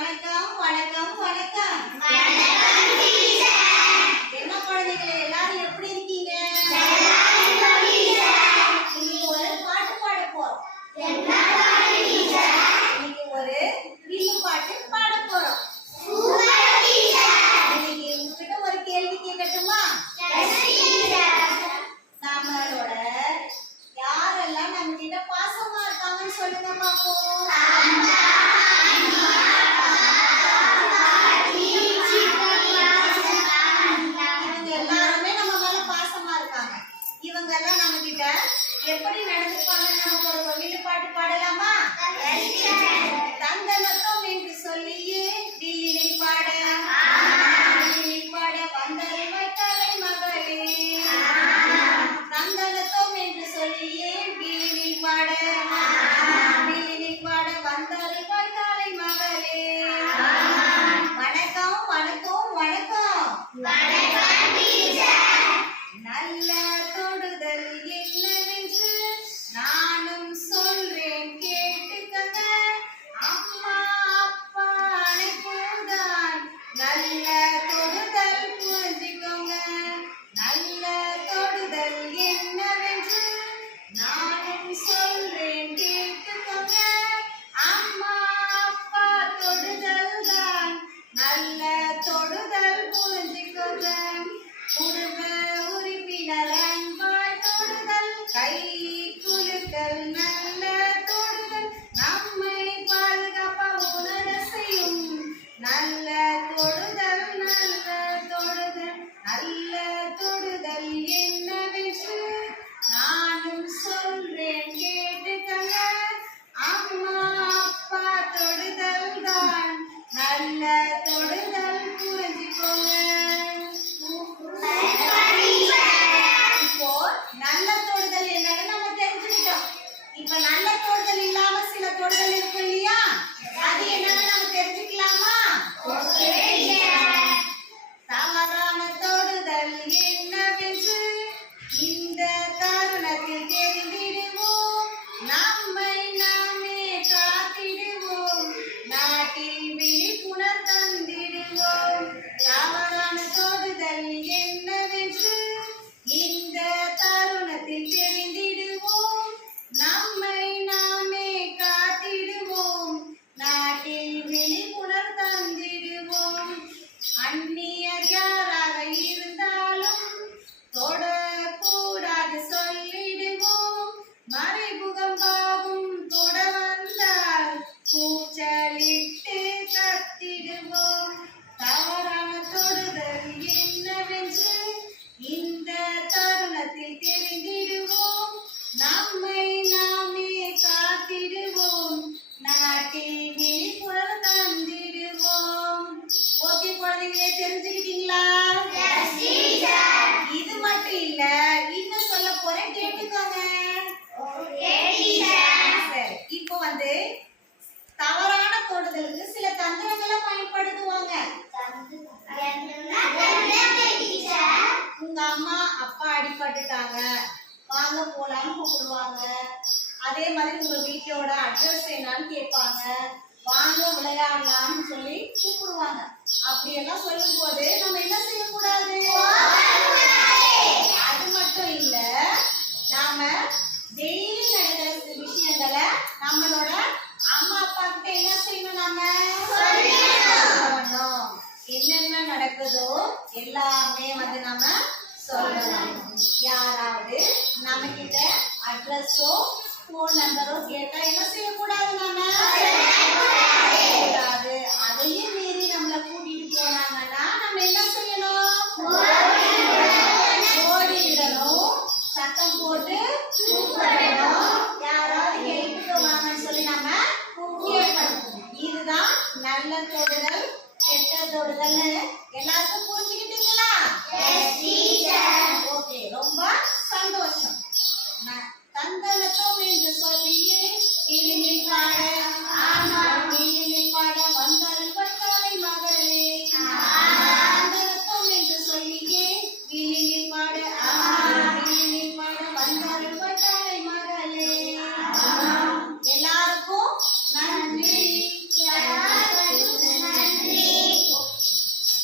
வணக்கம் வணக்கம் வணக்கம். என்ன குழந்தைகளை எல்லாரும் எப்படி எப்படி நடந்துப்பாங்கன்னு நமக்கு ஒரு வீடு பாட்டு பாடலாமா? தந்தனத்தும் என்று சொல்லி 我奶奶都。சந்திரங்களை பயன்படுத்துவாங்க. உங்க அம்மா அப்பா அடிபட்டுட்டாங்க. வாங்க போலாம்னு கூப்பிடுவாங்க. அதே மாதிரி உங்க வீட்டோட அட்ரஸ் என்னன்னு கேட்பாங்க. வாங்க விளையாடலாம்னு சொல்லி கூப்பிடுவாங்க. அப்படியெல்லாம் சொல்லும் போது நம்ம என்ன செய்யக்கூடாது? அது மட்டும் இல்ல நாம டெய்லி நடக்கிற விஷயங்களை நம்மளோட நடக்குதோ எல்லாமே வந்து நம்ம சொல்லலாம். யாராவது நம்ம கிட்ட அட்ரஸோ போன் நம்பரோ கேட்டா என்ன செய்யக்கூடாது நம்ம கூடாது அதையும் மீறி நம்மள கூட்டிட்டு போனாங்கன்னா நம்ம என்ன செய்யணும்? ஓடிடணும். சத்தம் போட்டு கூப்பிடணும். யாராவது ஹெல்ப்புக்கு வாங்கன்னு சொல்லி நம்ம முக்கியப்படுத்தணும் இதுதான் நல்ல தொடுற